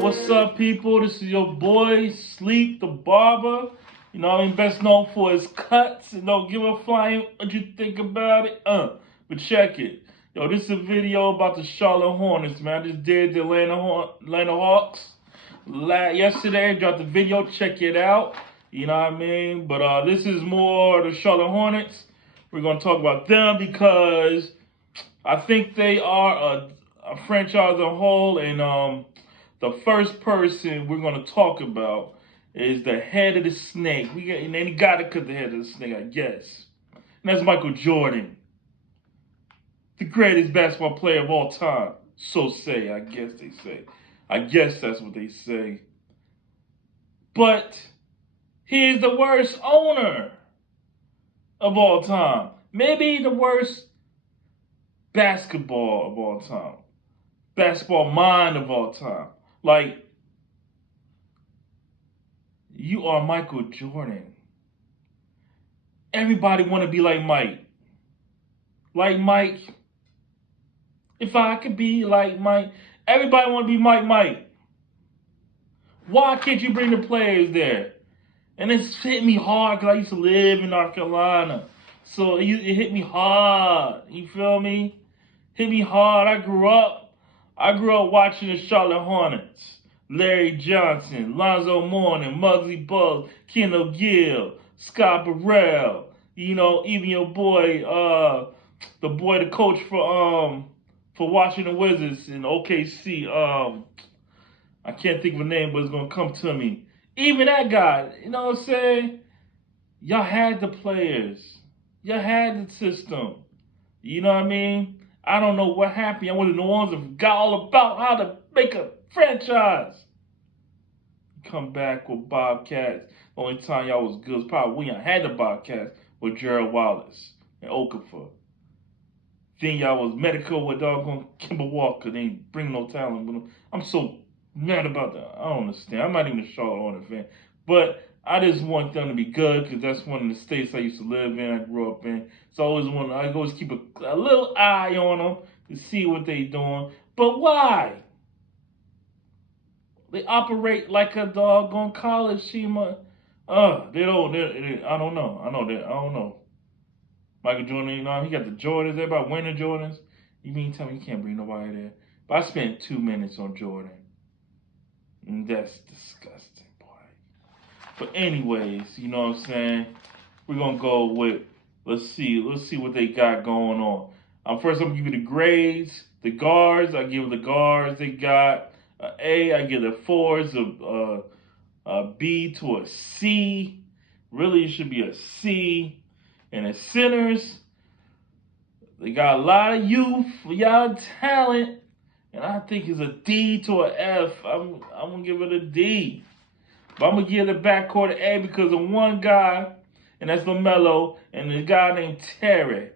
What's up, people? This is your boy, Sleep the Barber. You know what I mean? Best known for his cuts. And don't give a flying what you think about it. But check it. Yo, this is a video about the Charlotte Hornets, man. I just did the Atlanta Hawks. Yesterday, I dropped the video. Check it out. You know what I mean? But this is more the Charlotte Hornets. We're going to talk about them because I think they are a franchise as a whole, and the first person we're going to talk about is the head of the snake. And then he got to cut the head of the snake, I guess. And that's Michael Jordan, the greatest basketball player of all time. So say, I guess they say. I guess that's what they say. But he is the worst owner of all time. Maybe the worst basketball of all time. Basketball mind of all time. Like, you are Michael Jordan. Everybody want to be like Mike. Like Mike. If I could be like Mike. Everybody want to be Mike. Why can't you bring the players there? And it's hit me hard because I used to live in North Carolina. So it hit me hard. You feel me? Hit me hard. I grew up watching the Charlotte Hornets. Larry Johnson, Lonzo Mourning, Muggsy Bogues, Kendall Gill, Scott Burrell. You know, even your boy, the coach for Washington Wizards in OKC. I can't think of a name, but it's gonna come to me. Even that guy, you know what I'm saying? Y'all had the players. Y'all had the system. You know what I mean? I don't know what happened. I was the ones that forgot all about how to make a franchise. Come back with Bobcats. The only time y'all was good was probably when y'all had the Bobcats with Gerald Wallace and Okafor. Then y'all was medical with doggone Kemba Walker. They ain't bring no talent with them. I'm so mad about that. I don't understand. I'm not even a Charlotte Hornets fan. But I just want them to be good because that's one of the states I used to live in, I grew up in. So I always keep a little eye on them to see what they doing. But why? They operate like a doggone college team. I don't know. I don't know. Michael Jordan, you know, he got the Jordans. Everybody wearing the Jordans. You mean tell me you can't bring nobody there? But I spent 2 minutes on Jordan. And that's disgusting, boy. But anyways, you know what I'm saying? We're going to go with, let's see what they got going on. First, I'm going to give you the grades. The guards, I give the guards they got. A, I give the fours a B to a C. Really, it should be a C. And the centers, they got a lot of youth, y'all talent. And I think it's a D to an F. I'm going to give it a D. But I'm going to give the backcourt an A because of one guy, and that's Lamelo, and the guy named Terry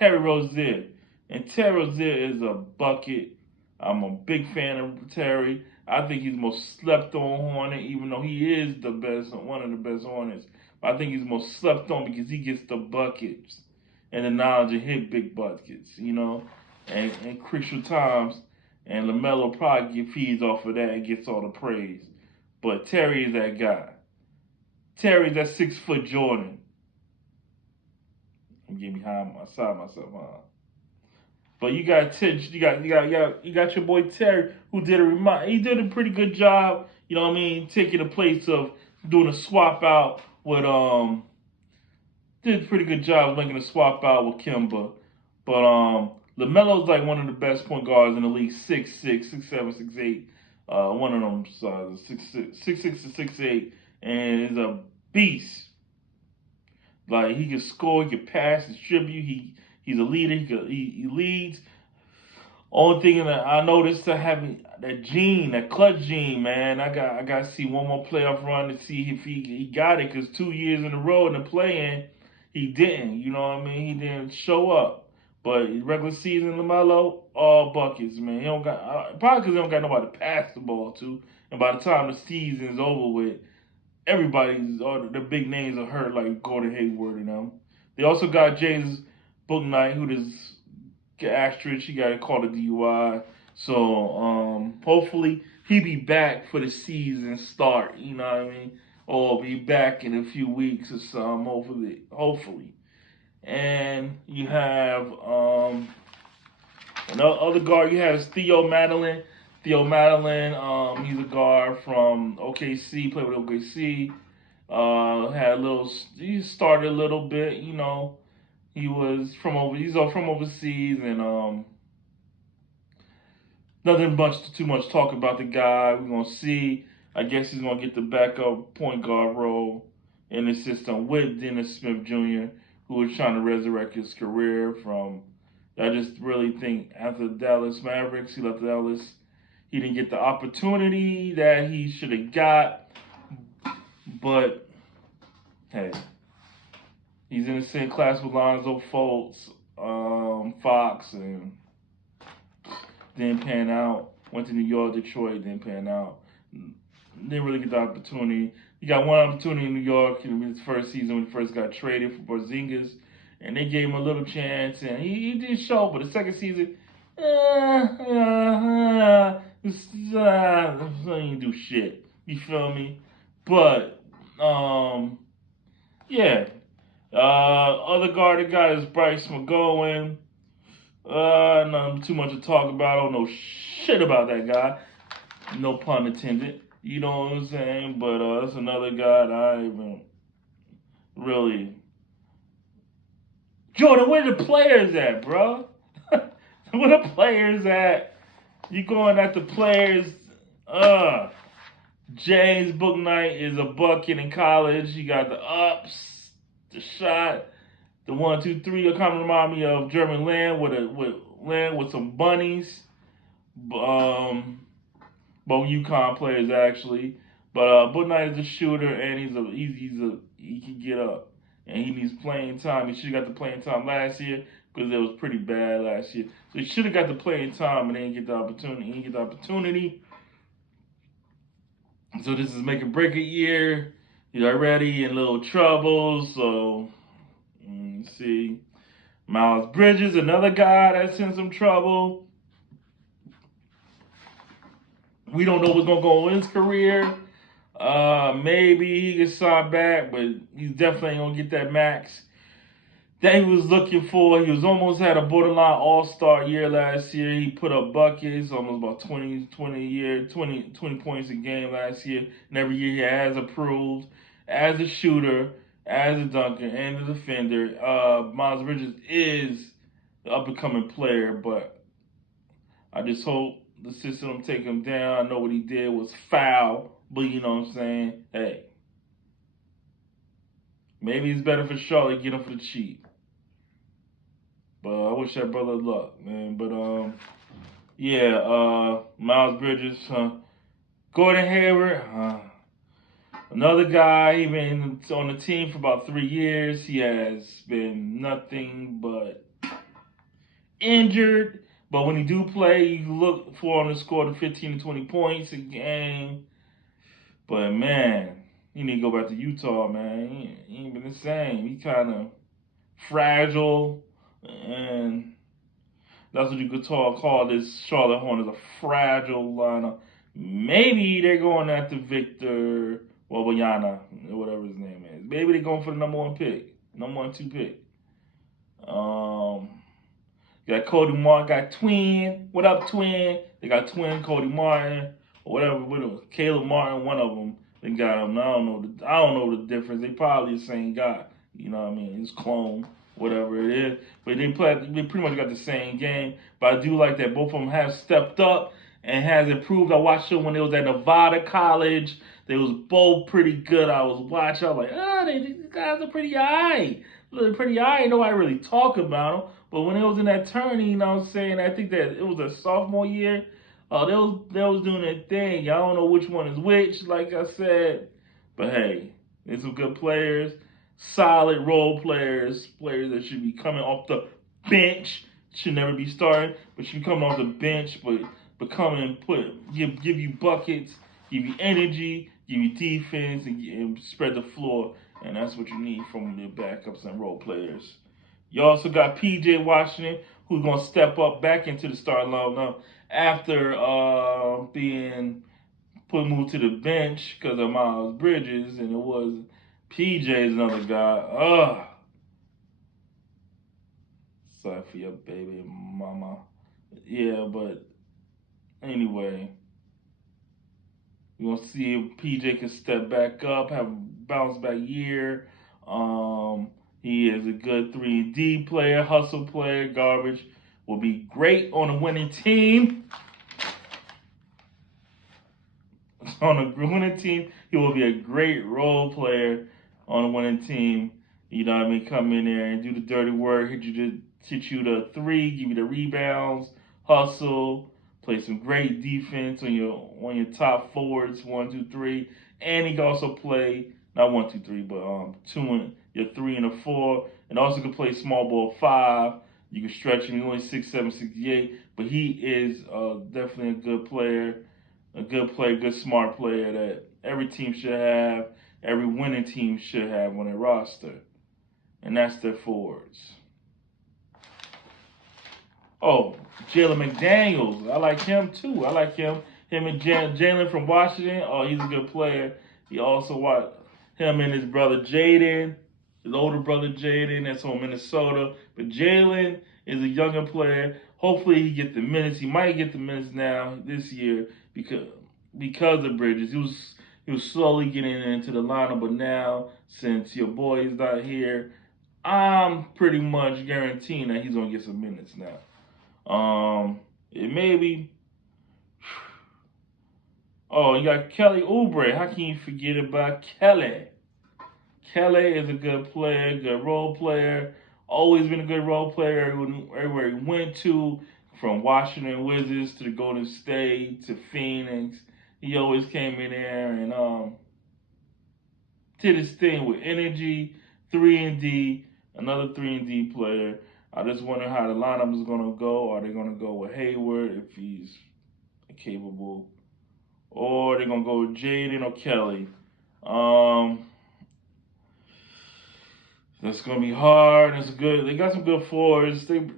Rozier. And Terry Rozier is a bucket. I'm a big fan of Terry. I think he's the most slept-on Hornet, even though he is one of the best Hornets. But I think he's the most slept-on because he gets the buckets and the knowledge to hit big buckets, you know, and crucial times. And LaMelo probably feeds off of that and gets all the praise. But Terry is that guy. Terry's that 6-foot Jordan. I'm getting behind myself, huh? But you got your boy Terry who did he did a pretty good job, you know what I mean, taking the place of doing a swap out with did a pretty good job making a swap out with Kemba. But LaMelo's like one of the best point guards in the league, 6'6", 6'7", 6'8". One of them sizes, 6'6" to 6'8", and is a beast. Like, he can score, he can pass, distribute. He's a leader. He leads. Only thing that I noticed to having that clutch gene, man. I got to see one more playoff run to see if he got it. Because 2 years in a row in the play-in, he didn't. You know what I mean? He didn't show up. But regular season, LaMelo, all buckets, man. He don't got probably because he don't got nobody to pass the ball to. And by the time the season is over with, all the big names are hurt, like Gordon Hayward and them. They also got James Bouknight, who just asterisk, she got caught a DUI. So hopefully he be back for the season start, you know what I mean? Or be back in a few weeks or something, hopefully. And you have another other guard you have is Theo Madeline. Theo Madeline, he's a guard from OKC, played with OKC. He started a little bit, you know. He's from overseas, and nothing too much talk about the guy. We're gonna see. I guess he's gonna get the backup point guard role in the system with Dennis Smith Jr., who was trying to resurrect his career from. I just really think after Dallas Mavericks, he left Dallas. He didn't get the opportunity that he should have got. But hey, he's in the same class with Lonzo Fultz, Fox, and didn't pan out. Went to New York, Detroit, didn't pan out. Didn't really get the opportunity. He got one opportunity in New York in his first season when he first got traded for Porzingis, and they gave him a little chance, and he did show. But the second season, he didn't do shit. You feel me? But yeah. Other guarded guy is Bryce McGowan. Nothing too much to talk about. I don't know shit about that guy. No pun intended. You know what I'm saying? But that's another guy that I even really. Jordan, where the players at, bro? Where the players at? You going at the players? James Bouknight is a bucket in college. He got the ups, the shot, the 1, 2, 3. It kind of remind me of German Land with some bunnies. Both UConn players actually. But Bouknight is a shooter, and he can get up, and he needs playing time. He should have got the playing time last year because it was pretty bad last year. So he should have got the playing time and didn't get the opportunity. He didn't get the opportunity. So this is make or break a year. He's already in a little trouble. So let's see. Miles Bridges, another guy that's in some trouble. We don't know what's gonna go on in his career. Maybe he can sign back, but he's definitely gonna get that max that he was looking for. He was almost had a borderline all-star year last year. He put up buckets, almost about 20 points a game last year. And every year he has improved as a shooter, as a dunker, and a defender. Miles Bridges is the up-and-coming player, but I just hope the system don't take him down. I know what he did was foul, but you know what I'm saying? Hey, maybe it's better for Charlotte get him for the cheap. But I wish that brother luck, man. But Miles Bridges, Gordon Hayward, another guy. He been on the team for about 3 years. He has been nothing but injured. But when he do play, you look for him to score the 15 to 20 points a game. But man, he need to go back to Utah, man. He ain't been the same. He kind of fragile. And that's what you could call this Charlotte Hornets, a fragile lineup. Maybe they're going after Victor Wembanyama, or whatever his name is. Maybe they're going for the number 1 pick, number 1, 2 pick. Got Cody Martin, got Twin. What up, Twin? They got Twin Cody Martin, or whatever. Caleb Martin, one of them. They got him. I don't know the difference. They probably the same guy. You know what I mean? His clone. Whatever it is, but they pretty much got the same game. But I do like that both of them have stepped up and has improved. I watched them when they was at Nevada College. They was both pretty good. I was watching. I was like, these guys are pretty high. Pretty high. Nobody really talk about them. But when it was in that tourney, you know what I'm saying? I think that it was a sophomore year. They was doing their thing. I don't know which one is which, like I said. But hey, there's some good players. Solid role players that should be coming off the bench, should never be starting, but should be coming off the bench, but come and give you buckets, give you energy, give you defense, and spread the floor, and that's what you need from your backups and role players. You also got P.J. Washington, who's gonna step up back into the starting lineup after being moved to the bench because of Miles Bridges, and it was PJ's another guy. Ugh. Sorry for your baby mama. Yeah, but anyway, we're gonna see if PJ can step back up, have a bounce back year. He is a good 3D player, hustle player, garbage. Will be great on a winning team. On a winning team, he will be a great role player on a winning team. You know what I mean? Come in there and do the dirty work, hit you the three, give you the rebounds, hustle, play some great defense on your top forwards, 1, 2, 3, and he can also play not 1, 2, 3, but your 3 and a 4, and also can play small ball 5. You can stretch him. He's only 6'7", 68, but he is definitely a good player. A good player, good smart player that every team should have, every winning team should have on their roster. And that's their forwards. Oh, Jalen McDaniels. I like him too. I like him. Him and Jalen from Washington. Oh, he's a good player. He also watched him and his brother Jaden, his older brother Jaden, that's from Minnesota. But Jalen is a younger player. Hopefully he get the minutes. He might get the minutes now this year because of Bridges. He was slowly getting into the lineup, but now since your boy is not here, I'm pretty much guaranteeing that he's gonna get some minutes now. It may be. Oh, you got Kelly Oubre. How can you forget about Kelly? Kelly is a good player, good role player. Always been a good role player everywhere he went to, from Washington Wizards to the Golden State to Phoenix. He always came in there and did his thing with energy, 3-and-D, another 3-and-D player. I just wonder how the lineup is going to go. Are they going to go with Hayward if he's capable? Or they're going to go with Jaden or Kelly? That's gonna be hard. It's good. They got some good forwards. The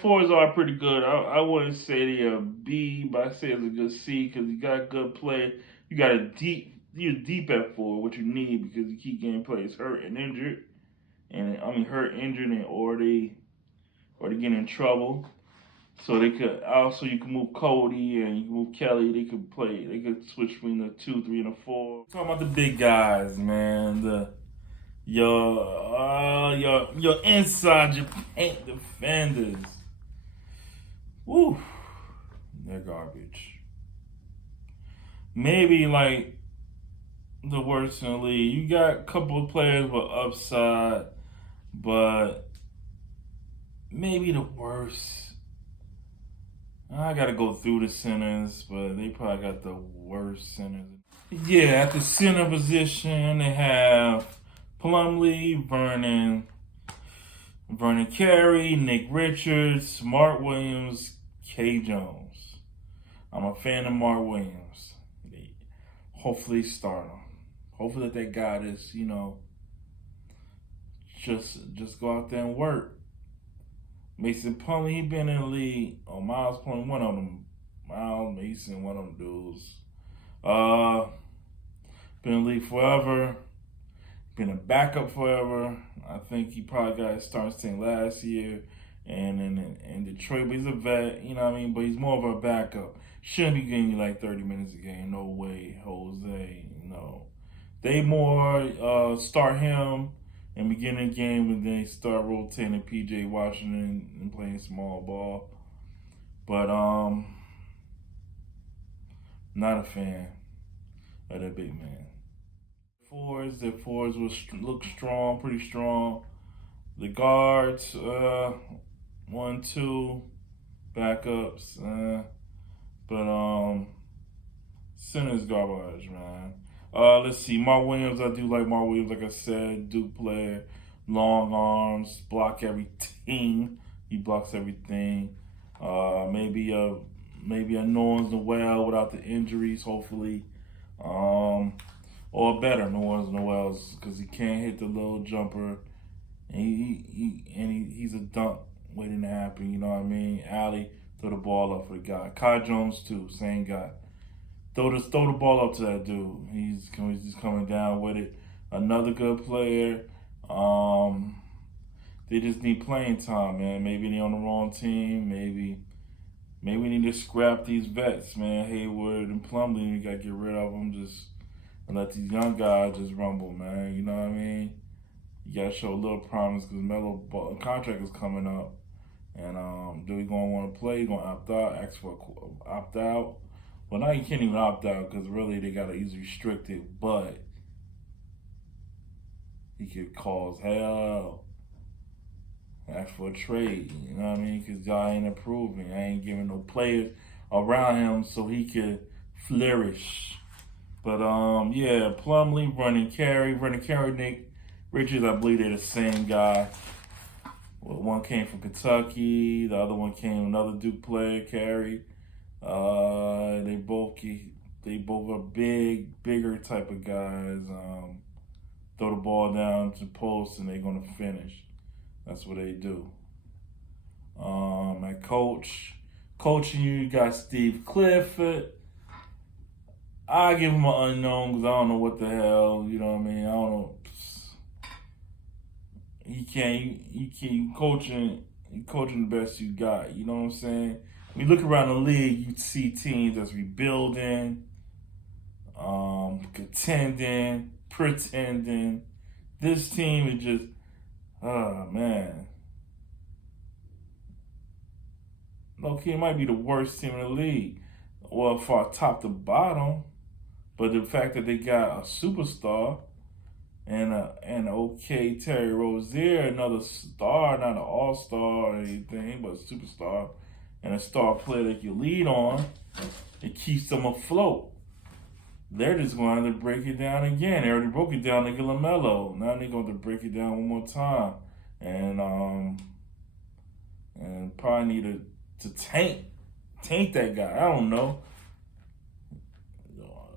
forwards are pretty good. I wouldn't say they're a B, but I say it's a good C because you got good play. You got you're deep at forward, what you need because you keep getting players hurt and injured, hurt, injured, or they get in trouble. So they could also you can move Cody and you can move Kelly. They could switch between the 2, 3, and the 4. Talking about the big guys, man. Your inside your paint defenders. Woo, they're garbage. Maybe like the worst in the league. You got a couple of players with upside, but maybe the worst. I gotta go through the centers, but they probably got the worst centers. Yeah, at the center position, they have Plumlee, Vernon Carey, Nick Richards, Mark Williams, K. Jones. I'm a fan of Mark Williams. Hopefully start him. Hopefully that guy is, just go out there and work. Mason Plumlee, he been in the league. Oh, Miles Plumlee, one of them. Miles Mason, one of them dudes. Been in the league forever. Been a backup forever. I think he probably got his starting stint last year and in Detroit, but he's a vet, you know what I mean? But he's more of a backup. Shouldn't be getting you like 30 minutes a game. No way, Jose. No. They more start him and beginning the game and then start rotating PJ Washington and playing small ball. But not a fan of that big man. Their fours will look strong, pretty strong. The guards, 1, 2, backups, but center's garbage, man. Let's see, Mark Williams. I do like Mark Williams, like I said, Duke player, long arms, block everything. He blocks everything. Maybe a Nolan's Noel without the injuries, hopefully. Or better Nolan's Noel's because he can't hit the little jumper, and he's a dunk waiting to happen. You know what I mean? Alley, throw the ball up for the guy. Kai Jones too, same guy. throw the ball up to that dude. He's just coming down with it. Another good player. They just need playing time, man. Maybe they're on the wrong team. Maybe we need to scrap these vets, man. Hayward and Plumlee, we gotta get rid of them. Just and let these young guys just rumble, man. You know what I mean? You gotta show a little promise because Melo Ball contract is coming up, and do we gonna want to play? You gonna opt out? Ask for opt out? Well, now you can't even opt out because really they gotta easily restrict it, but he could cause hell. Ask for a trade, you know what I mean? Because y'all ain't improving. I ain't giving no players around him so he could flourish. But, yeah, Plumlee, Vernon Carey, Nick Richards, I believe they're the same guy. Well, one came from Kentucky, the other one came another Duke player, Carey. They both are bigger type of guys. Throw the ball down to post and they're gonna finish. That's what they do. At coaching, you got Steve Clifford. I give him an unknown because I don't know what the hell, you know what I mean? I don't know. You coaching the best you got, you know what I'm saying? When you look around the league, you see teams that's rebuilding, contending, pretending. This team is just, oh man. Low-key, it might be the worst team in the league. Well, for top to bottom, but the fact that they got a superstar and an okay Terry Rozier, another star, not an all-star or anything, but a superstar and a star player that you lead on, it keeps them afloat. They're just going to break it down again. They already broke it down to Lamelo. Now they're going to break it down one more time, and probably need to taint that guy. I don't know.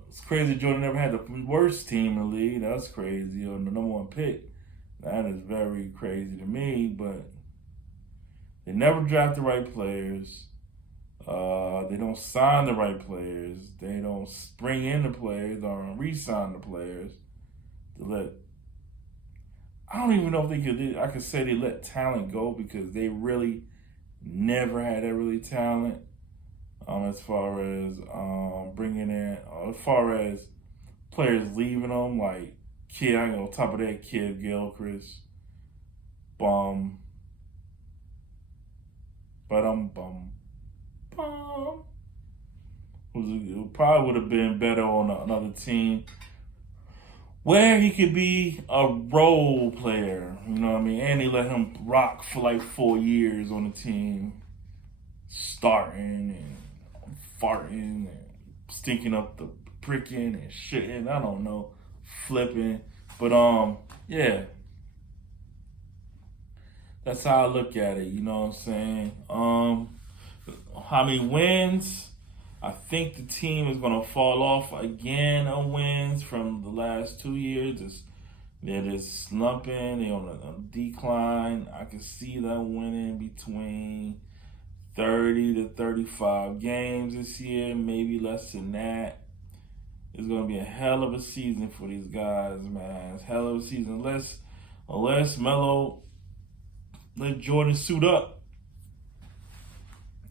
It's crazy Jordan never had the worst team in the league. That's crazy. Or the number one pick. That is very crazy to me. But they never draft the right players. They don't sign the right players. They don't bring in the players or re-sign the players. I don't even know if they could. I could say they let talent go because they really never had that really talent. As far as bringing in, as far as players leaving them, like Kid, I ain't on top of that, Kid Gilchrist, bum. Who probably would have been better on another team where he could be a role player, you know what I mean? And they let him rock for like 4 years on the team, starting and farting and stinking up the pricking and shitting, I don't know, flipping. But yeah. That's how I look at it, you know what I'm saying? How many wins? I think the team is gonna fall off again on wins from the last 2 years. They're just slumping, they're on a decline. I can see them winning between 30 to 35 games this year, maybe less than that. It's going to be a hell of a season for these guys, man. It's a hell of a season. Unless Melo let Jordan suit up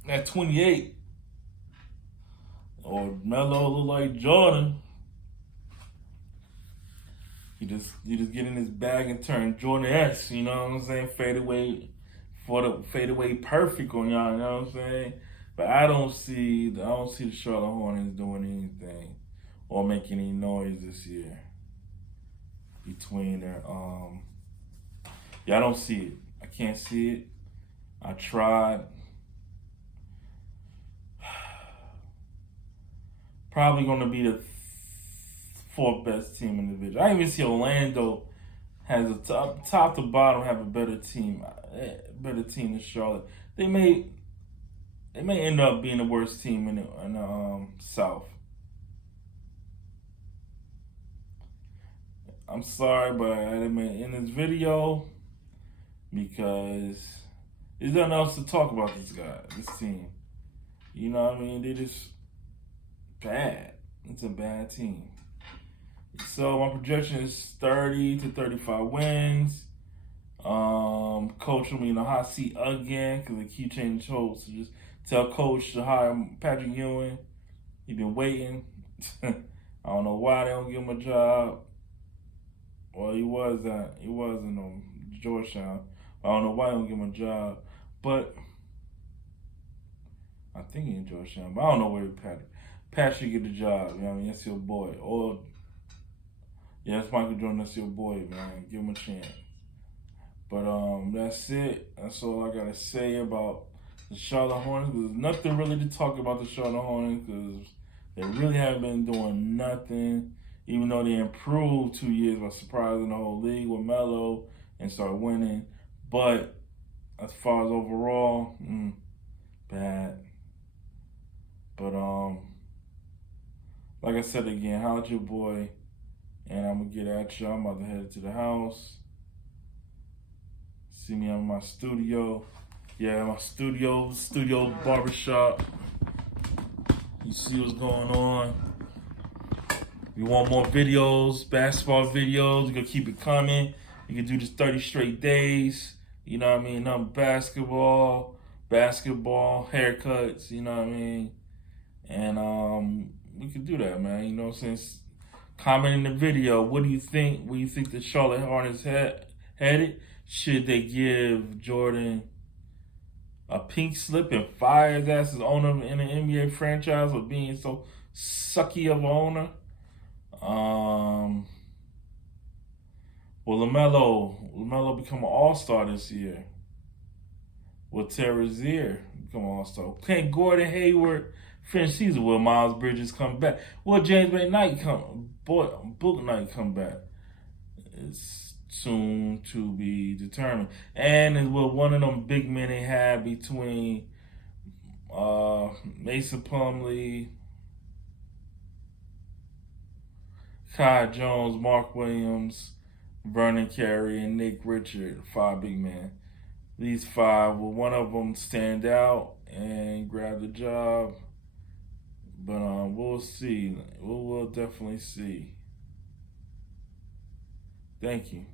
at 28. Or Melo look like Jordan. He just get in his bag and turn Jordan-esque, you know what I'm saying? Fade away perfect on y'all, you know what I'm saying? But I don't see the Charlotte Hornets doing anything or making any noise this year between their I don't see it. I can't see it. I tried. Probably gonna be the 4th best team in the division. I even see Orlando has a top to bottom have a better team than Charlotte. They may end up being the worst team in the South. I'm sorry, but I admit in this video because there's nothing else to talk about this team. You know what I mean? They're just bad. It's a bad team. So my projection is 30 to 35 wins. Coach will be in the hot seat again because they keep changing coach. So just tell coach to hire Patrick Ewing. He been waiting. I don't know why they don't give him a job. Well, he was in Georgetown. I don't know why they don't give him a job, but I think he's in Georgetown. But I don't know where Pat should get the job. You know what I mean? That's your boy. Or yeah, that's Michael Jordan. That's your boy, man. Give him a chance. But that's it. That's all I gotta say about the Charlotte Hornets. There's nothing really to talk about the Charlotte Hornets because they really haven't been doing nothing. Even though they improved 2 years by surprising the whole league with Melo and start winning. But as far as overall, bad. But like I said again, holla at your boy, and I'm gonna get at you. I'm about to head to the house. See me in my studio. Yeah, my studio barbershop. You see what's going on. You want more videos, basketball videos, you can keep it coming. You can do this 30 straight days. You know what I mean? Basketball, haircuts, you know what I mean? And we can do that, man. You know, since comment in the video, what do you think? Where you think the Charlotte Hornets headed? Should they give Jordan a pink slip and fire his ass as owner in an NBA franchise for being so sucky of an owner? Will Lamelo become an all-star this year? Will Terry Rozier become an all-star? Can Gordon Hayward finish season? Will Miles Bridges come back? Will James Book Knight come back? It's soon to be determined. And will one of them big men they have between Mason Plumlee, Kai Jones, Mark Williams, Vernon Carey, and Nick Richard, 5 big men. These 5, will one of them stand out and grab the job? But we'll see. We'll definitely see. Thank you.